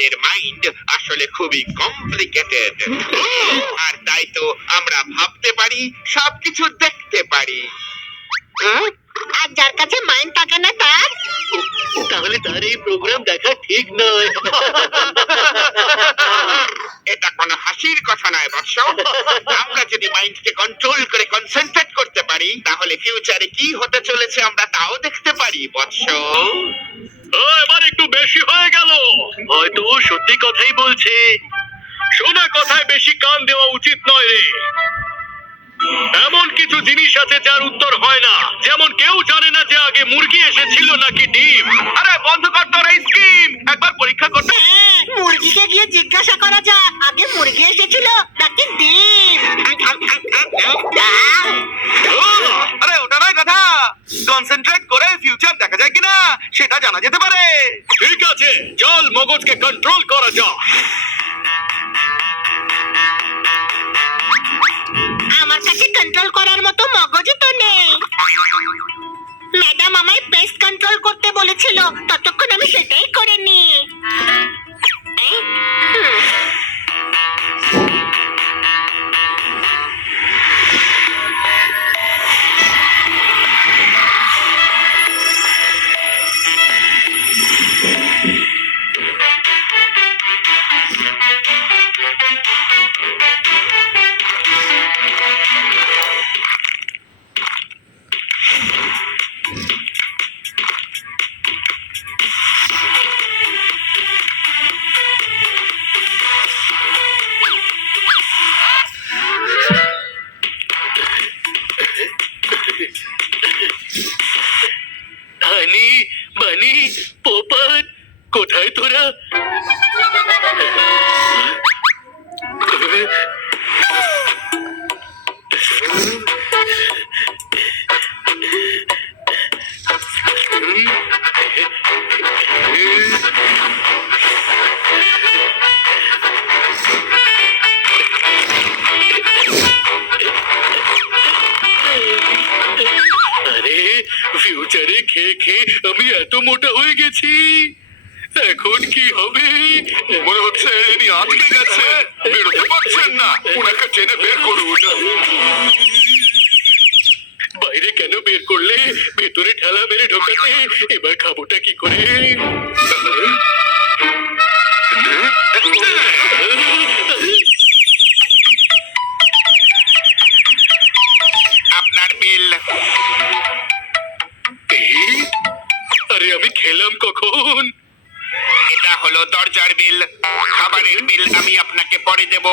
আমাদের মাইন্ড আসলে খুবই কমপ্লিকেটেড, আর তাই তো আমরা ভাবতে পারি, সবকিছু দেখতে পারি। আর যার কাছে মাইন্ড থাকে না তার তাহলে তার এই প্রোগ্রাম দেখা ঠিক নয়। এটা কোনো হাসির কথা নয় বৎস। আমরা যদি মাইন্ডকে কন্ট্রোল করে কনসেন্ট্রেট করতে পারি, তাহলে ফিউচারে কি হতে চলেছে আমরা তাও দেখতে পারি বৎস। এবার একটু বেশি হয়ে গেল, হয়তো সত্যি কথাই বলছে। শোনা কথায় বেশি কান দেওয়া উচিত নয় রে। এমন কিছু জিনিস আছে যার উত্তর হয় না, যেমন কেউ জানে না যে আগে মুরগি এসেছিল নাকি ডিম। আরে বন্ধ কর তোর এই স্কিম, একবার পরীক্ষা করতে। মুরগিকে গিয়ে জিজ্ঞাসা করা যাক আগে মুরগি এসেছিল নাকি ডিম। আরে ওটা নয় কথা, কনসেন্ট্রেট করে ফিউচার দেখা যায় কিনা সেটা জানা যেতে পারে। ঠিক আছে, চল মগজকে কন্ট্রোল করা যাক। আমার কাছে কন্ট্রোল করার মতো মগজই তো নেই। ম্যাডাম আমায় পেস্ট কন্ট্রোল করতে বলেছিল, ততক্ষণ আমি সেটাই করিনি। হানি, বানি, পোপট, কোথায় তোরা? আরে ফিউচারে খেয়ে খেয়ে আমি এত মোটা হয়ে গেছি, এখন কি হবে? মনে হচ্ছে ইনি আটকে গেছে, বেরোতে পারছেন না। ওনাকে টেনে বের করুন। বাইরে কেন বের করলে? ভেতরে ঠেলা মেরে ঢোকাতে। এবার খাবোটা কি করে? আপনার বিল। এই, আরে আমি খেলাম কখন? এটা হলো দরজার বিল। খাবারের বিল আমি আপনাকে পরে দেব।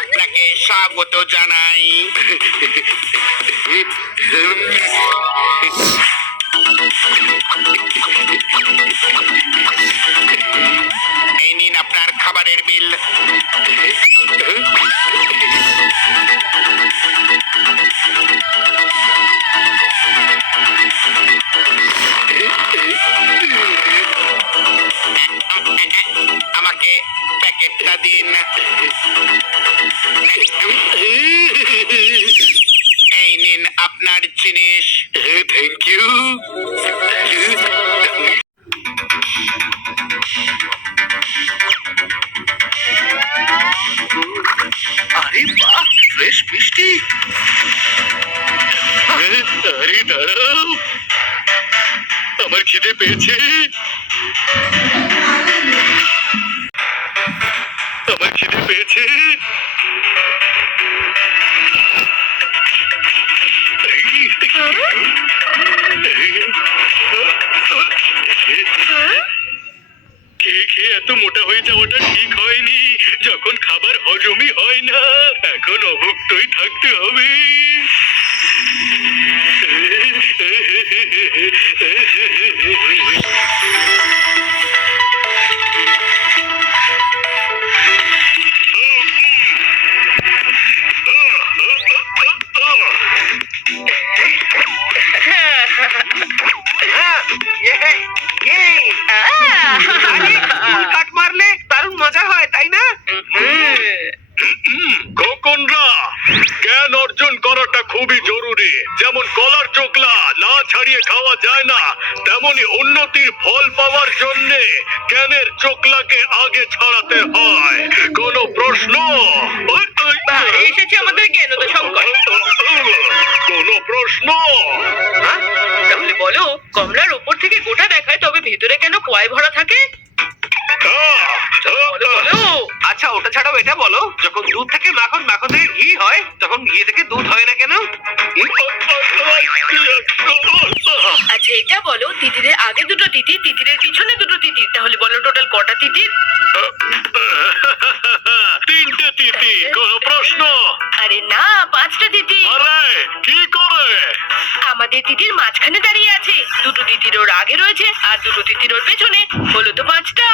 আপনাকে স্বাগত জানাই। এই নিন আপনার খাবারের বিল। আমাকে প্যাকেটটা দিন। এই নিন আপনার জিনিস। Thank you. আরে বাহ, ফ্রেশ মিষ্টি। আরে দাঁড়াও, আমার খিদে পেয়েছে। আমার খিদে পেয়েছে। খেয়ে খেয়ে এত মোটা হয়ে যাওয়াটা ঠিক হয়নি। যখন খাবার হজমই হয় না, এখন অভুক্তই থাকতে হবে। কাট মারলে দারুণ মজা হয়, তাই না? খোকনরা, কেন জন্য জ্ঞানের চোখলাকে আগে ছড়াতে হয়। কোনো প্রশ্ন? এসেছে আমাদের জ্ঞানদা সংকট। কোনো প্রশ্ন? হ্যাঁ? তাহলে বলো, কমলার উপর থেকে গোটা দেখায় তবে ভেতরে কেন কয় ভরা থাকে? বলো বলো। আচ্ছা ওটা ছাড়াও এটা বলো, যখন দুধ থেকে মাখন, মাখন থেকে ঘি হয়, তখন ঘি থেকে দুধ হয় না কেন? আচ্ছা এটা বলো, তিতিরের আগে দুটো তিতির, তিতিরের পিছনে দুটো তিতির, তাহলে বলো টোটাল কটা তিতির? তিনটে তিতি। কোনো প্রশ্ন? আরে না, 5টা তিতির। আরে কি করে? আমাদের তিতির মাঝখানে দাঁড়িয়ে আছে, দুটো তিতির ওর আগে রয়েছে আর দুটো তিতির ওর পেছনে, হলো তো 5টা।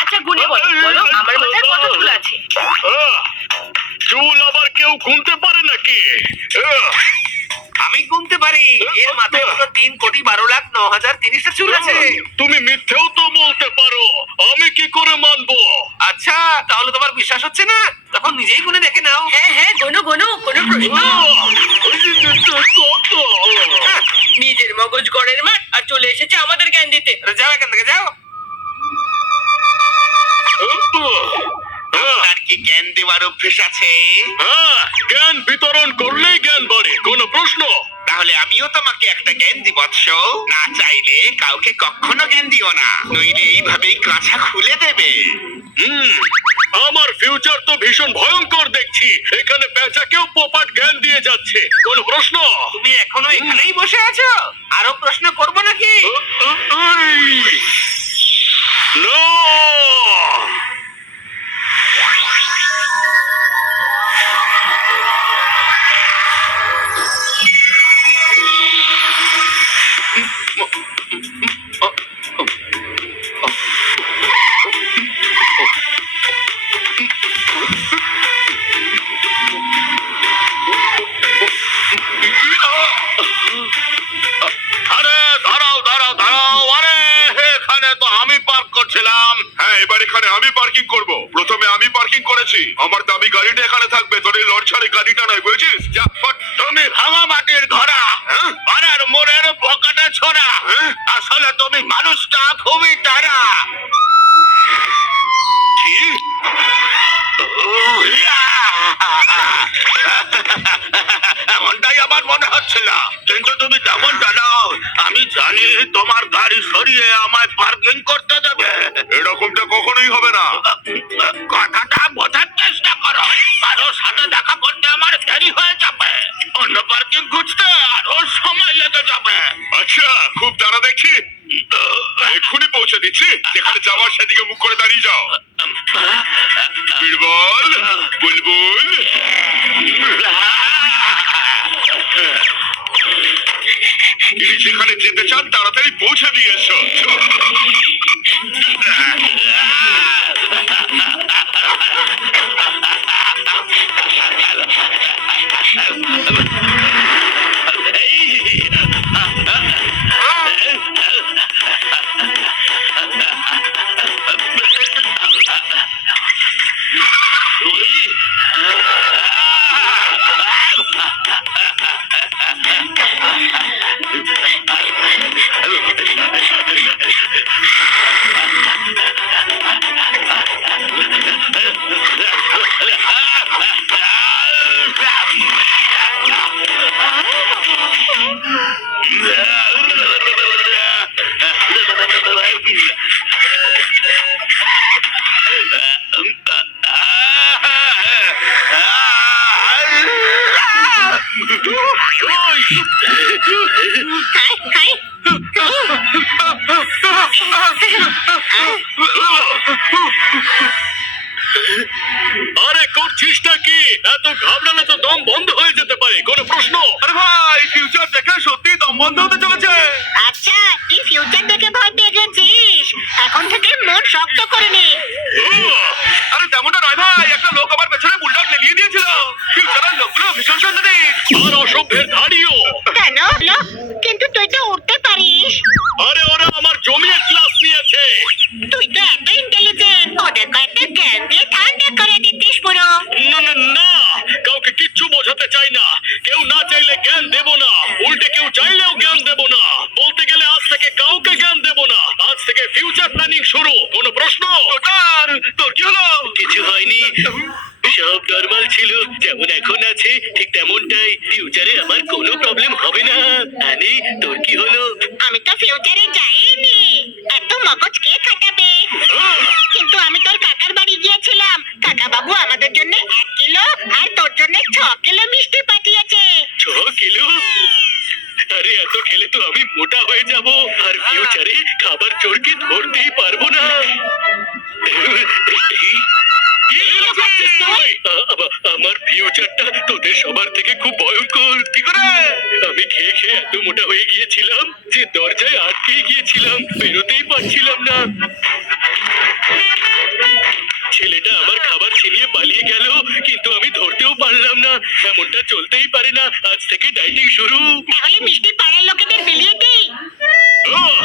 আচ্ছা গুনে বলো, বলো আমার মাথায় কত চুল আছে? চুল আবার কেউ গুনতে পারে নাকি? আমি গুনতে পারি, এর মাথায় হলো 3,12,09,030টা চুল আছে। তুমি মিথ্যেও তো বলতে পারো, আমি কি করে মানবো? আচ্ছা তাহলে তোমার বিশ্বাস হচ্ছে না, তখন নিজেই গুনে দেখে নাও। হ্যাঁ হ্যাঁ, গোনো গোনো, কোনো প্রশ্ন? নিজের মগজ গড়ের মাঠ আর চলে এসেছে আমাদের জ্ঞান দিতে। আরে যাও এখান থেকে যাও। আর কি জ্ঞান দেওয়ার অভ্যেস আছে? হ্যাঁ, জ্ঞান বিতরণ করলেই জ্ঞান বাড়ে। কোনো প্রশ্ন? তাহলে আমিও তোমাকে একটা জ্ঞান দিব বৎস। না চাইলে কাউকে কখনো জ্ঞান দিও না, নইলে এইভাবেই কাঁচা খুলে দেবে। আমার ফিউচার তো ভীষণ ভয়ঙ্কর দেখছি। এখানে পেঁচাকেও পোপাট জ্ঞান দিয়ে যাচ্ছে। কোন প্রশ্ন? তুমি এখনো এখানেই বসে আছো? আরো প্রশ্ন করবো নাকি? নো! আরে দাঁড়াও দাঁড়াও দাঁড়াও, আরে এখানে তো আমি পার্ক করছিলাম। হ্যাঁ এবার এখানে আমি পার্কিং করব। প্রথমে আমি পার্কিং করেছি, আমার দামি গাড়িটা এখানে থাকবে, তোর এই লড়ছাড়ে গাড়িটা নয়, বুঝেছিস? যা ফট। তুমি ভাঙা মাটির ধরা, হ্যাঁ? আরে মোড়ের পকেটে ছোড়া। হ্যাঁ? আসলে তুমি মানুষটা খুবই তারা। কি? এমনটাই আমার মনে হচ্ছিল, কিন্তু তুমি তেমনটা নাও। আমি জানি তোমার গাড়ি সরিয়ে আমায় পার্কিং করতে দেবে। এরকমটা কখনোই হবে না। কথাটা বোঝার চেষ্টা করো। কারোর সাথে দেখা করতে আমার দেরি হয়ে যাবে, অন্য পার্কিং খুঁজতে আরো সময় লেগে যাবে। আচ্ছা খুব তাড়া দেখছি, এক্ষুনি পৌঁছে দিচ্ছি। যেখানে যাওয়ার সেদিকে মুখ করে দাঁড়িয়ে যাও। বীরবল, বুলবুল, যেখানে যেতে চান তাড়াতাড়ি পৌঁছে দিয়ে এসো। আরে করছিসটা কি? এত ঘাবড়ালে তো দম বন্ধ হয়ে যেতে পারে। কোনো প্রশ্ন? আরে ভাই, ফিউচার দেখে সত্যি দম বন্ধ হতে চলেছে। আচ্ছা তুই ফিউচার দেখে ভয় পেয়ে গেছিস, এখন থেকে মন শক্ত করে নে। আরে তেমনটা নয় ভাই, একটা লোক আমার পেছনে বুলডগ লেলিয়ে দিয়েছিল। ফিউচারের লোকগুলো ভীষণ সুন্দরী। আর অসভ্যের ধাড়িও। কেন হলো? কিন্তু তুই তো উঠতে পারিস। আরে ওরা আমার জমিয়ে ক্লাস নিয়েছে। তুই তো এত ইন্টেলিজেন্ট, ওদের কয়েকটা জ্ঞান দিয়ে ঠান্ডা করে দিতিস পুরো। না না না, কাউকে কিচ্ছু বোঝাতে চাই না। কেউ না চাইলে জ্ঞান দেব না, উল্টে কেউ চাইলেও জ্ঞান দেব ফিউচারে যাইনি। এত মগজ কে খাটাবে? কিন্তু আমি তোর কাকার বাড়ি গিয়েছিলাম, কাকা বাবু আমাদের জন্য 1 কিলো আর তোর জন্য 6 কিলো মিষ্টি পাঠিয়েছে। 6 কিলো? আরে এত খেলে তো আমি মোটা হয়ে যাব, আর ফিউচারে খাবার চোরকে ধরতেই পারবো না। আমার ফিউচারটা তোদের সবার থেকে খুব ভয়ঙ্কর। কি করে? আমি খেয়ে খেয়ে এত মোটা হয়ে গিয়েছিলাম যে দরজায় আটকে গিয়েছিলাম, বেরোতেই পারছিলাম না। ছেলেটা আমার খাবার ছিনিয়ে পালিয়ে গেল, কিন্তু আমি ধরতেও পারলাম না। এমনটা চলতেই পারে না, আজ থেকে ডাইটিং শুরু। তাহলে মিষ্টি পাড়ার লোকেদের বিলিয়ে দিই। আহ!